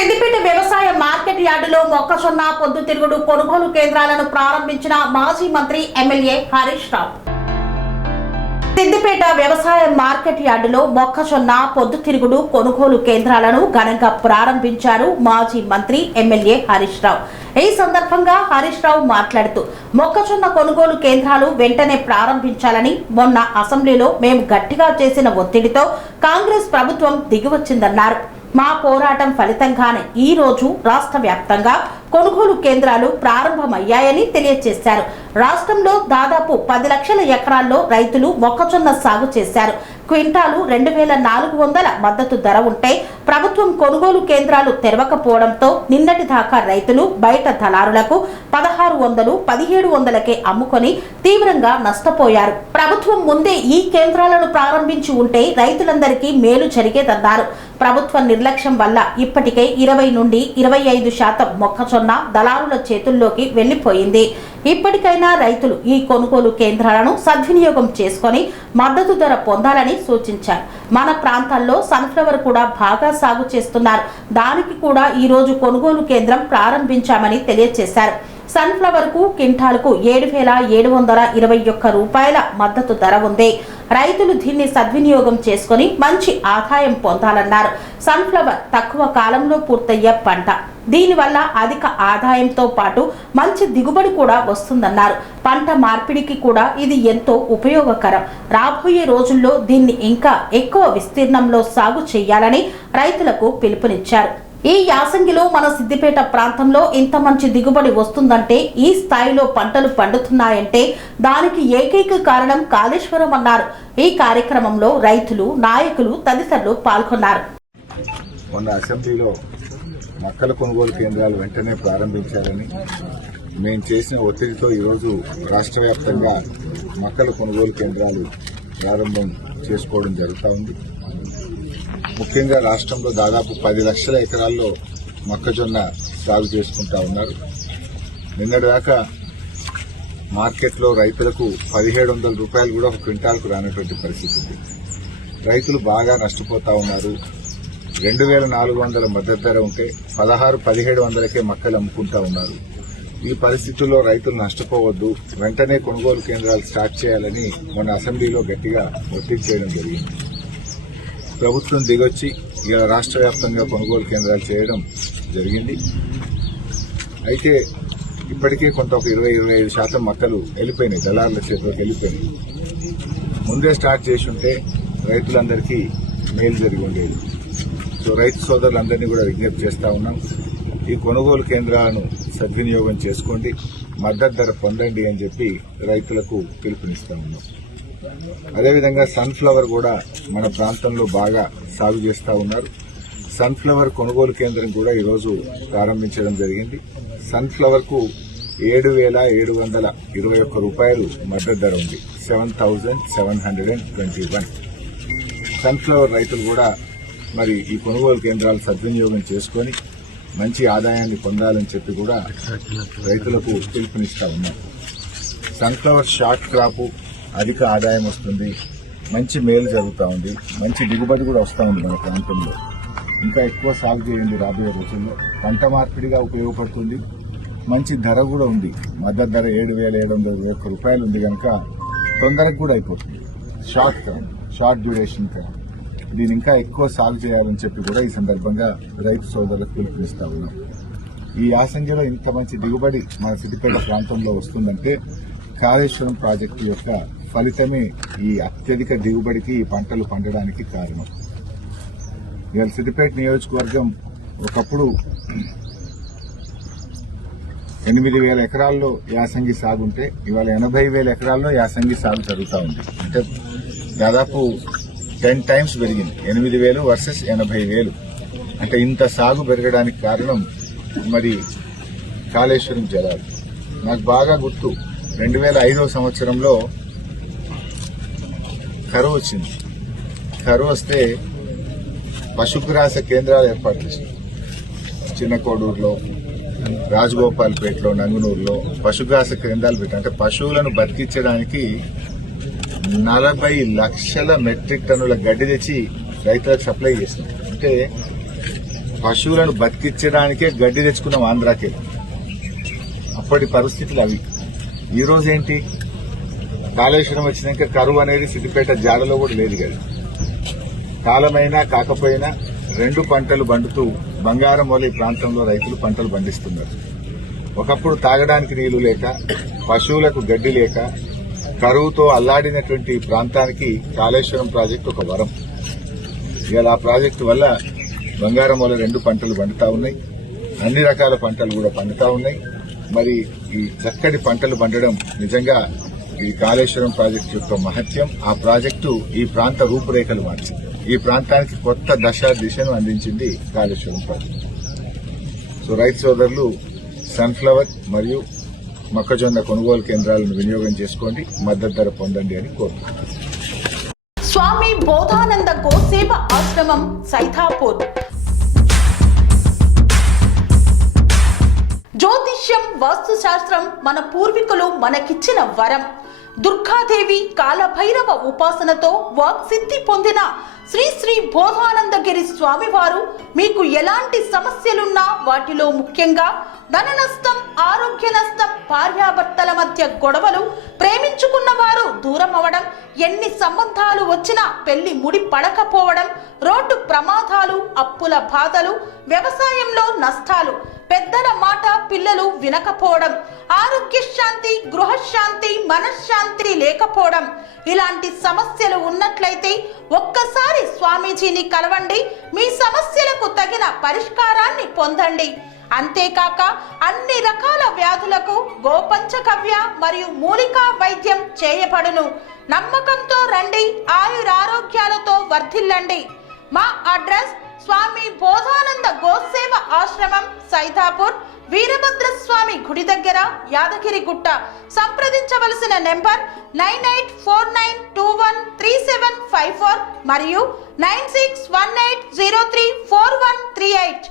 సిద్దిపేట వ్యవసాయ మార్కెట్ యార్డులో మొక్కజొన్న పొద్దుతిరుగుడు కొనుగోలు కేంద్రాలను ప్రారంభించిన మాజీ మంత్రి ఎమ్మెల్యే హరీష్ రావు. సిద్దిపేట వ్యవసాయ మార్కెట్ యార్డులో మొక్కజొన్న పొద్దుతిరుగుడు కొనుగోలు కేంద్రాలను ఘనంగా ప్రారంభించారు మాజీ మంత్రి ఎమ్మెల్యే హరీష్ రావు. ఈ సందర్భంగా హరీష్ రావు మాట్లాడుతూ మొక్కజొన్న కొనుగోలు కేంద్రాలు వెంటనే ప్రారంభించాలని మొన్న అసెంబ్లీలో మేము గట్టిగా చేసిన ఒత్తిడితో కాంగ్రెస్ ప్రభుత్వం దిగివచ్చిందన్నారు. మా పోరాటం ఫలితంగానే ఈ రోజు రాష్ట్ర వ్యాప్తంగా కొనుగోలు కేంద్రాలు ప్రారంభమయ్యాయని తెలియజేశారు. రాష్ట్రంలో దాదాపు 10 లక్షల ఎకరాల్లో రైతులు మొక్కజొన్న సాగు చేశారు. క్వింటాలు 2400 మద్దతు ధర ఉంటే ప్రభుత్వం కొనుగోలు కేంద్రాలు తెరవకపోవడంతో నిన్నటి దాకా రైతులు బయట దళారులకు 1600, 1700కే అమ్ముకొని తీవ్రంగా నష్టపోయారు. ప్రభుత్వం ముందే ఈ కేంద్రాలను ప్రారంభించి ఉంటే రైతులందరికీ మేలు జరిగేదన్నారు. ప్రభుత్వ నిర్లక్ష్యం వల్ల ఇప్పటికే 20 నుండి 25% మొక్కజొన్న దళారుల చేతుల్లోకి వెళ్లిపోయింది. ఇప్పటికైనా రైతులు ఈ కొనుగోలు కేంద్రాలను సద్వినియోగం చేసుకుని మద్దతు ధర పొందాలని సూచించారు. మన ప్రాంతాల్లో సన్ఫ్లవర్ కూడా బాగా సాగు చేస్తున్నారు. దానికి కూడా ఈ రోజు కొనుగోలు కేంద్రం ప్రారంభించామని తెలియజేశారు. సన్ఫ్లవర్ కు క్వింటాలకు 7,721 రూపాయల మద్దతు ధర ఉంది. రైతులు దీన్ని సద్వినియోగం చేసుకుని మంచి ఆదాయం పొందాలన్నారు. సన్ఫ్లవర్ తక్కువ కాలంలో పూర్తయ్యే పంట. దీనివల్ల అధిక ఆదాయంతో పాటు మంచి దిగుబడి కూడా వస్తుందన్నారు. పంట మార్పిడికి కూడా ఇది ఎంతో ఉపయోగకరం. రాబోయే రోజుల్లో దీన్ని ఇంకా ఎక్కువ విస్తీర్ణంలో సాగు చేయాలని రైతులకు పిలుపునిచ్చారు. ఈ యాసంగిలో మన సిద్దిపేట ప్రాంతంలో ఇంత మంచి దిగుబడి వస్తుందంటే, ఈ స్థాయిలో పంటలు పండుతున్నాయంటే దానికి ఏకైక కారణం కాళేశ్వరం అన్నారు. ఈ కార్యక్రమంలో రైతులు, నాయకులు తదితరులు పాల్గొన్నారు. మొన్న అసెంబ్లీలో మొక్కల కొనుగోలు కేంద్రాలు వెంటనే ప్రారంభించాలని మేము చేసిన ఒత్తిడితో ఈరోజు రాష్ట్ర వ్యాప్తంగా మొక్కల కొనుగోలు కేంద్రాలు ప్రారంభం చేసుకోవడం జరుగుతూ ఉంది. ముఖ్యంగా రాష్ట్రంలో దాదాపు 10 లక్షల ఎకరాల్లో మొక్కజొన్న సాగు చేసుకుంటా ఉన్నారు. నిన్నటిదాకా మార్కెట్లో రైతులకు 1700 రూపాయలు కూడా ఒక క్వింటాల్కు రానటువంటి పరిస్థితి ఉంది. రైతులు బాగా నష్టపోతా ఉన్నారు. 2400 మద్దతు ధర ఉంటే 16,000-1700కే మొక్కలు అమ్ముకుంటా ఉన్నారు. ఈ పరిస్థితుల్లో రైతులు నష్టపోవద్దు, వెంటనే కొనుగోలు కేంద్రాలు స్టార్ట్ చేయాలని మొన్న అసెంబ్లీలో గట్టిగా ఒత్తిడి చేయడం జరిగింది. ప్రభుత్వం దిగొచ్చి ఇలా రాష్ట్ర వ్యాప్తంగా కొనుగోలు కేంద్రాలు చేయడం జరిగింది. అయితే ఇప్పటికే కొంత ఒక 20-25% మొక్కలు వెళ్ళిపోయినాయి, దళారుల చేతిలోకి వెళ్ళిపోయినాయి. ముందే స్టార్ట్ చేసి ఉంటే రైతులందరికీ మేలు జరిగి ఉండేది. సో రైతు సోదరులందరినీ కూడా విజ్ఞప్తి చేస్తా ఉన్నాం, ఈ కొనుగోలు కేంద్రాలను సద్వినియోగం చేసుకోండి, మద్దతు ధర పొందండి అని చెప్పి రైతులకు పిలుపునిస్తా ఉన్నాం. అదేవిధంగా సన్ఫ్లవర్ కూడా మన ప్రాంతంలో బాగా సాగు చేస్తూ ఉన్నారు. సన్ఫ్లవర్ కొనుగోలు కేంద్రం కూడా ఈరోజు ప్రారంభించడం జరిగింది. సన్ఫ్లవర్ కు 7,721 రూపాయలు మద్దతు ధర ఉంది, 7,721. సన్ఫ్లవర్ రైతులు కూడా మరి ఈ కొనుగోలు కేంద్రాలు సద్వినియోగం చేసుకుని మంచి ఆదాయాన్ని పొందాలని చెప్పి కూడా రైతులకు పిలుపునిస్తా ఉన్నారు. సన్ఫ్లవర్ షార్ట్ క్రాప్, అధిక ఆదాయం వస్తుంది, మంచి మేలు జరుగుతూ ఉంది, మంచి దిగుబడి కూడా వస్తూ ఉంది. మన ప్రాంతంలో ఇంకా ఎక్కువ సాగు చేయండి. రాబోయే రోజుల్లో పంట మార్పిడిగా ఉపయోగపడుతుంది, మంచి ధర కూడా ఉంది. మద్దతు ధర 7,721 రూపాయలు ఉంది కనుక తొందరగా కూడా అయిపోతుంది. షార్ట్ డ్యూరేషన్ క్రాప్, దీని ఇంకా ఎక్కువ సాగు చేయాలని చెప్పి కూడా ఈ సందర్భంగా రైతు సోదరులకు పిలుపునిస్తా ఉన్నాం. ఈ యాసంగిలో ఇంత మంచి దిగుబడి మన సిద్దిపేట ప్రాంతంలో వస్తుందంటే కాళేశ్వరం ప్రాజెక్టు యొక్క ఫలితమే ఈ అత్యధిక దిగుబడికి, ఈ పంటలు పండడానికి కారణం. ఇవాళ సిద్దిపేట నియోజకవర్గం ఒకప్పుడు 8,000 ఎకరాల్లో యాసంగి సాగు ఉంటే ఇవాళ 80,000 ఎకరాల్లో యాసంగి సాగు జరుగుతూ ఉంది. అంటే దాదాపు 10 టైమ్స్ పెరిగింది. 8,000 వర్సెస్ 80,000. అంటే ఇంత సాగు పెరగడానికి కారణం మరి కాళేశ్వరం జలాలు. నాకు బాగా గుర్తు, 2005వ సంవత్సరంలో కరువు వచ్చింది. కరువు వస్తే పశుగ్రాస కేంద్రాలు ఏర్పాటు చేశారు. చిన్న కోడూరులో, రాజగోపాల్పేటలో, నంగునూరులో పశుగ్రాస కేంద్రాలు పెట్టారు. అంటే పశువులను బతికించడానికి 40 లక్షల మెట్రిక్ టన్నుల గడ్డి తెచ్చి రైతులకు సప్లై చేస్తున్నారు. అంటే పశువులను బతికించడానికే గడ్డి తెచ్చుకున్నాం ఆంధ్రాకి. అప్పటి పరిస్థితులు అవి. ఈ రోజు ఏంటి, కాళేశ్వరం వచ్చినాక కరువు అనేది సిద్దిపేట జాడలో కూడా లేదు కదా. కాలమైనా కాకపోయినా 2 పంటలు పండుతూ బంగారం వల్ల ఈ ప్రాంతంలో రైతులు పంటలు పండిస్తున్నారు. ఒకప్పుడు తాగడానికి నీళ్లు లేక, పశువులకు గడ్డి లేక, కరువుతో అల్లాడినటువంటి ప్రాంతానికి కాళేశ్వరం ప్రాజెక్టు ఒక వరం. ఇవాళ ఆ ప్రాజెక్టు వల్ల బంగారం వల్ల 2 పంటలు పండుతా ఉన్నాయి. అన్ని రకాల పంటలు కూడా పండుతా ఉన్నాయి. మరి ఈ చక్కటి పంటలు పండడం నిజంగా ఈ కాళేశ్వరం ప్రాజెక్టు యొక్క మహత్యం. ఆ ప్రాజెక్టు ఈ ప్రాంత రూపురేఖలు మార్చింది. ఈ ప్రాంతానికి కొత్త దిశను అందించింది కాళేశ్వరం ప్రాజెక్టు. సో రైతు సోదరులు సన్ఫ్లవర్ మరియు మొక్కజొన్న కొనుగోలు కేంద్రాలను వినియోగం చేసుకోండి, మద్దతు ధర పొందండి అని కోరుతున్నాను. స్వామి బోధానంద గోసేవ ఆశ్రమం సైథాపూర్. జ్యోతిష్యం, వాస్తుశాస్త్రం మన పూర్వీకులు మనకిచ్చిన వరం. దుర్గాదేవి, కాలభైరవ ఉపాసనతో వాక్సిద్ధి పొందిన శ్రీ శ్రీ బోధానందగిరి స్వామివారు మీకు ఎలాంటి సమస్యలున్నా, వాటిలో ముఖ్యంగా ధన నష్టం, ఆరోగ్య నష్టం, భార్యాభర్తల మధ్య గొడవలు, ప్రేమించుకున్న వారు దూరం అవడం, ఎన్ని సంబంధాలు వచ్చినా పెళ్లి ముడి పడకపోవడం, రోడ్డు ప్రమాదాలు, అప్పుల బాధలు, వ్యవసాయంలో నష్టాలు, పెద్దల మాట పిల్లలు వినకపోవడం, ఆరోగ్య శాంతి, గృహశాంతి, మనశ్శాంతి లేకపోవడం, ఇలాంటి సమస్యలు ఉన్నట్లయితే ఒక్కసారి స్వామీజీని కలవండి. మీ సమస్యలకు తగిన పరిష్కారాన్ని పొందండి. అంతేకాక అన్ని రకాల వ్యాధులకు గోపంచకవ్య మరియు మూలికా వైద్యం చేయబడును. నమ్మకంతో రండి, ఆయురారోగ్యాలతో వర్ధిల్లండి. మా అడ్రస్ స్వామి బోధానంద గోసేవ ఆశ్రమం, సైథాపూర్, వీరభద్రస్వామి గుడి దగ్గర, యాదగిరిగుట్ట. సంప్రదించవలసిన నెంబర్ 9849213754 మరియు 9618034138.